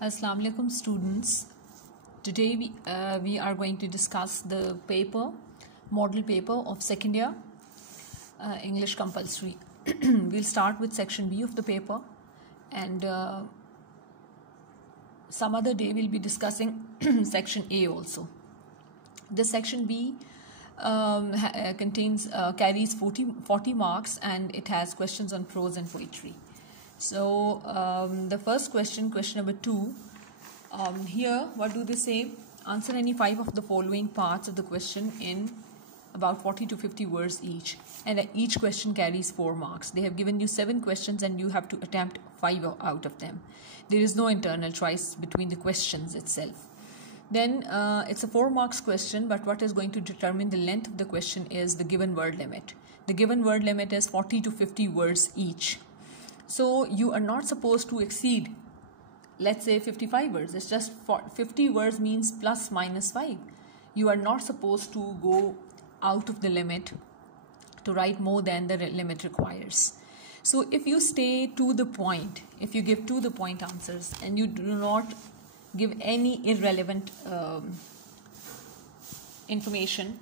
Assalamu alaikum students. Today we are going to discuss the model paper of second year English compulsory. We'll start with section B of the paper, and some other day we'll be discussing section A also. The section B carries 40 marks, and it has questions on prose and poetry. So the first question number 2, here what do they say? Answer any 5 of the following parts of the question in about 40 to 50 words each, and each question carries 4 marks. They have given you 7 questions and you have to attempt 5 out of them. There is no internal choice between the questions itself. Then it's a 4 marks question, but what is going to determine the length of the question is the given word limit. The given word limit is 40 to 50 words each. So you are not supposed to exceed, let's say, 55 words. It's just 50 words means plus minus 5. You are not supposed to go out of the limit to write more than the limit requires. So if you stay to the point, if you give to the point answers and you do not give any irrelevant information,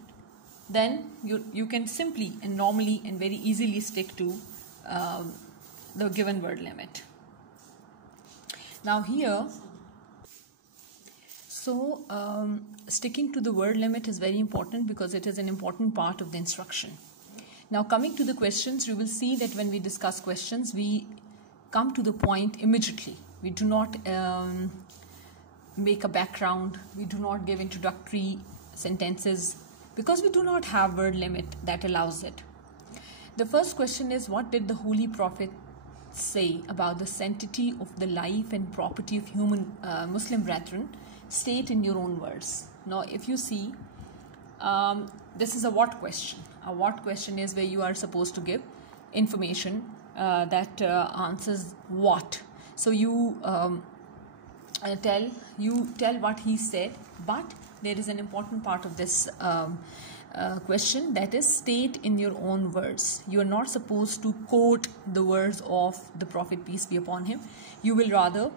then you can simply and normally and very easily stick to the given word limit. Now here, sticking to the word limit is very important because it is an important part of the instruction. Now coming to the questions, you will see that when we discuss questions, we come to the point immediately. We do not make a background, we do not give introductory sentences because we do not have word limit that allows it. The first question is, what did the Holy Prophet say about the sanctity of the life and property of human Muslim brethren? State in your own words. Now if you see, this is a what question. A what question is where you are supposed to give information that answers what. So you tell what he said, but there is an important part of this question, that is state in your own words. You are not supposed to quote the words of the Prophet, peace be upon him. You will rather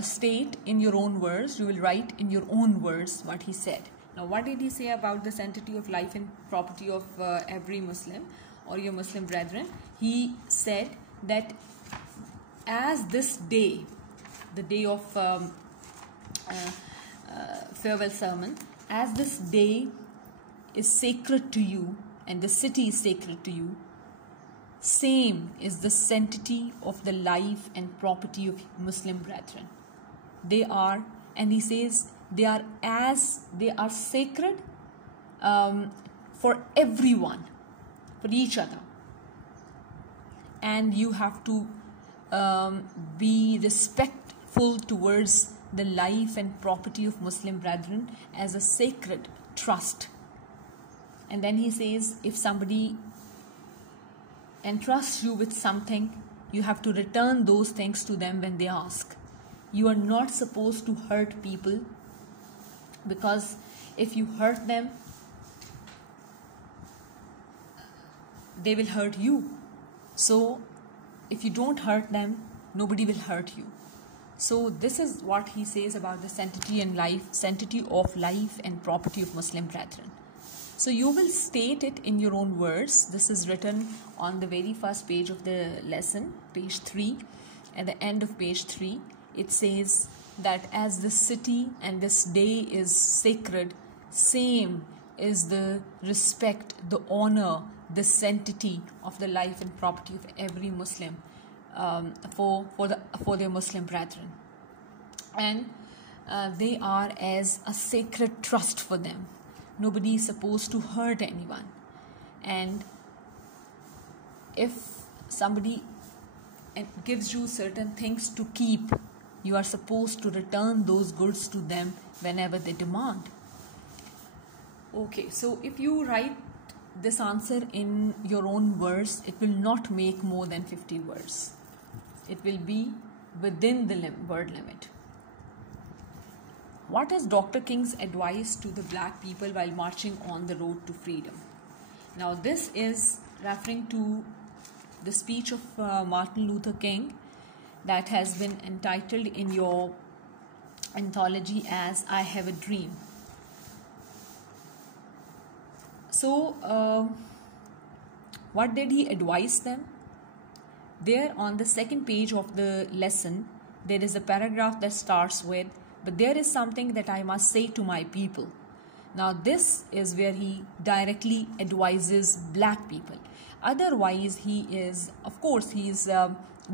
state in your own words. You will write in your own words what he said. Now what did he say about the sanctity of life and property of every Muslim or your Muslim brethren? He said that as this day, the day of farewell sermon, as this day is sacred to you and the city is sacred to you, same is the sanctity of the life and property of Muslim brethren. They are, and he says, they are sacred for everyone, for each other, and you have to be respectful towards the life and property of Muslim brethren as a sacred trust. And then he says, if somebody entrusts you with something, you have to return those things to them when they ask. You are not supposed to hurt people, because if you hurt them, they will hurt you. So if you don't hurt them, nobody will hurt you. So this is what he says about the sanctity of life and property of Muslim brethren. So you will state it in your own words. This is written on the very first page of the lesson, page 3. At the end of page 3, it says that as this city and this day is sacred, same is the respect, the honor, the sanctity of the life and property of every Muslim for their Muslim brethren. And they are as a sacred trust for them. Nobody is supposed to hurt anyone. And if somebody gives you certain things to keep, you are supposed to return those goods to them whenever they demand. Okay, so if you write this answer in your own words, it will not make more than 50 words. It will be within the word limit. What is Dr. King's advice to the black people while marching on the road to freedom? Now this is referring to the speech of Martin Luther King that has been entitled in your anthology as I Have a Dream. So, what did he advise them? There on the second page of the lesson, there is a paragraph that starts with, "But there is something that I must say to my people." Now this is where he directly advises black people. Otherwise, he is, of course, he is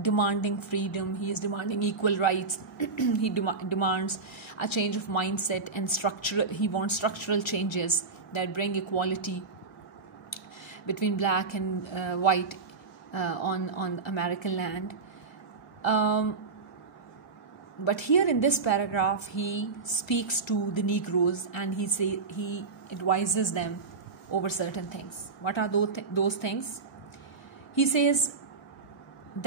demanding freedom, he is demanding equal rights, he demands a change of mindset and he wants structural changes that bring equality between black and white on American land. But here in this paragraph, he speaks to the Negroes and he advises them over certain things. What are those things? He says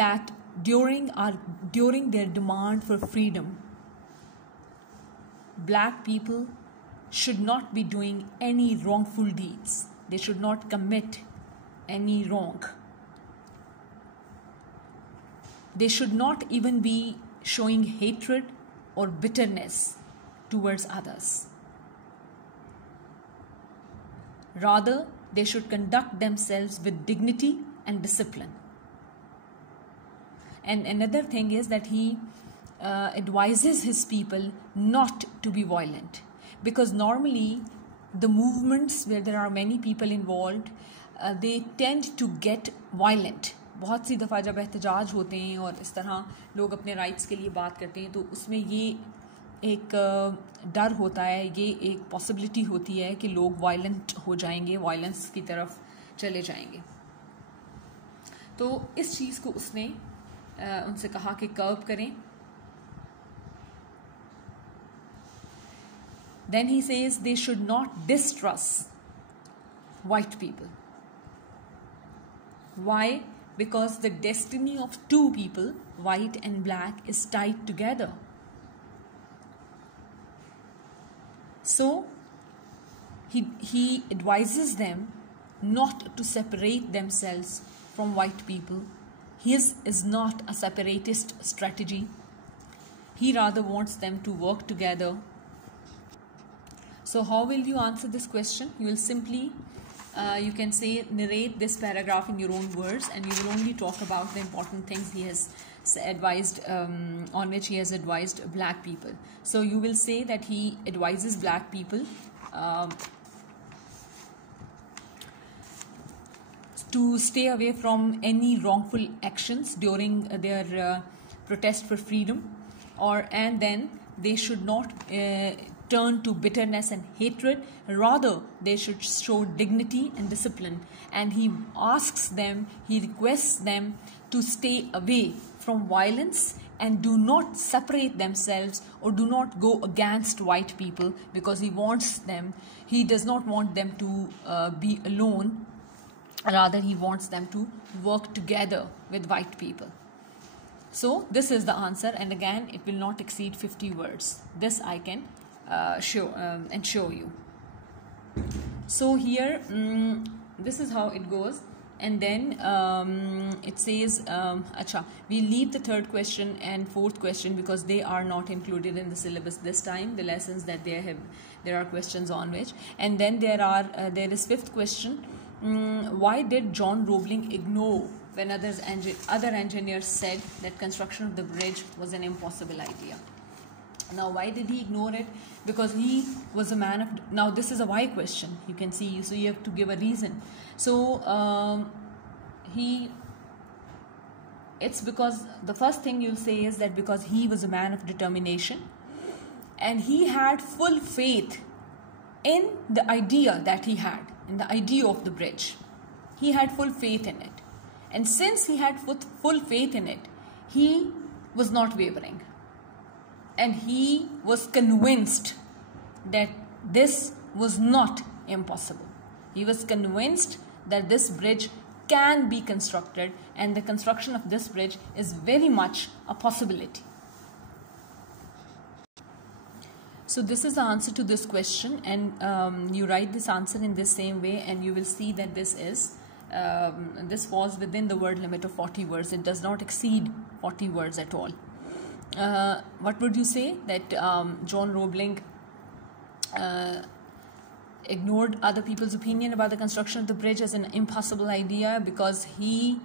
that during their demand for freedom, black people should not be doing any wrongful deeds. They should not commit any wrong. They should not even be showing hatred or bitterness towards others. Rather, they should conduct themselves with dignity and discipline. And another thing is that he advises his people not to be violent, because normally the movements where there are many people involved, they tend to get violent. बहुत सी दफ़ा जब एहतजाज होते हैं और इस तरह लोग अपने राइट्स के लिए बात करते हैं, तो उसमें ये एक डर होता है, ये एक पॉसिबिलिटी होती है कि लोग वायलेंट हो जाएंगे, वायलेंस की तरफ चले जाएंगे. तो इस चीज़ को उसने उनसे कहा कि कर्ब करें. Then he says they should not distrust white people. Why? Because the destiny of two people, white and black, is tied together. So, he advises them not to separate themselves from white people. His is not a separatist strategy. He rather wants them to work together. So how will you answer this question? You will simply you can say narrate this paragraph in your own words, and you will only talk about the important things he has advised, on which he has advised black people. So you will say that he advises black people to stay away from any wrongful actions during their protest for freedom, and then they should not turn to bitterness and hatred. Rather, they should show dignity and discipline. And he requests them to stay away from violence and do not separate themselves or do not go against white people, because he does not want them to be alone. Rather, he wants them to work together with white people. So this is the answer, and again, it will not exceed 50 words. This I can show you. So here, this is how it goes, and then it says, we leave the third question and fourth question because they are not included in the syllabus this time. The lessons that there are questions on which, and then there is fifth question. Why did John Roebling ignore when other engineers said that construction of the bridge was an impossible idea? Now, why did he ignore it? Because he was a man of... Now, this is a why question. You can see, so you have to give a reason. So, it's because the first thing you'll say is that because he was a man of determination and he had full faith in the idea that he had, in the idea of the bridge. He had full faith in it. And since he had full faith in it, he was not wavering. And he was convinced that this was not impossible. He was convinced that this bridge can be constructed, and the construction of this bridge is very much a possibility. So this is the answer to this question, and you write this answer in this same way, and you will see that this is this falls within the word limit of 40 words. It does not exceed 40 words at all. What would you say? That John Roebling ignored other people's opinion about the construction of the bridge as an impossible idea because he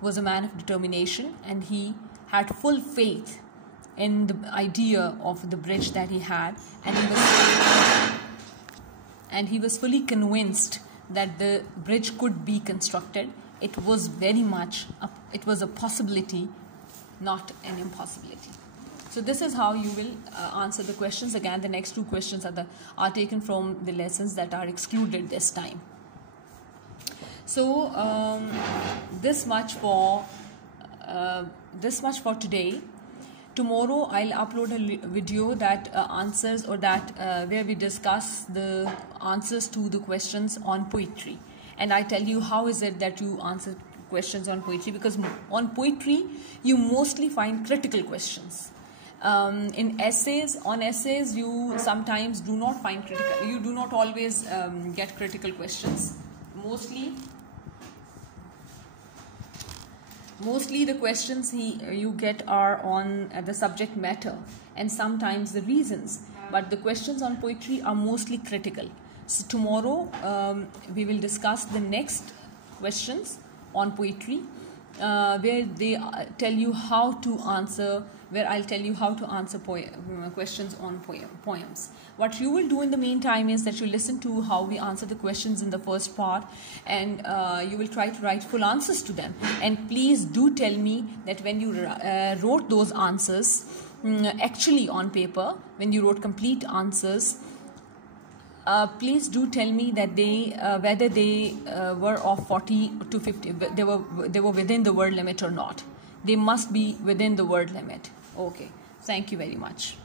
was a man of determination and he had full faith in the idea of the bridge that he had, and he was fully convinced that the bridge could be constructed. It was very much it was a possibility, not an impossibility. So this is how you will answer the questions. Again, the next two questions are taken from the lessons that are excluded this time. So this much for today. Tomorrow I'll upload a video that answers or that where we discuss the answers to the questions on poetry, and I tell you how is it that you answer questions on poetry, because on poetry you mostly find critical questions. On essays you sometimes do not find critical, you do not always get critical questions. Mostly the questions you get are on the subject matter and sometimes the reasons, but the questions on poetry are mostly critical. So tomorrow we will discuss the next questions on poetry, where they tell you how to answer, where I'll tell you how to answer questions on poems. What you will do in the meantime is that you listen to how we answer the questions in the first part, and you will try to write full answers to them. And please do tell me that when you wrote those answers actually on paper, when you wrote complete answers, please do tell me that they whether they were of 40 to 50, they were within the word limit or not. They must be within the word limit. Okay, thank you very much.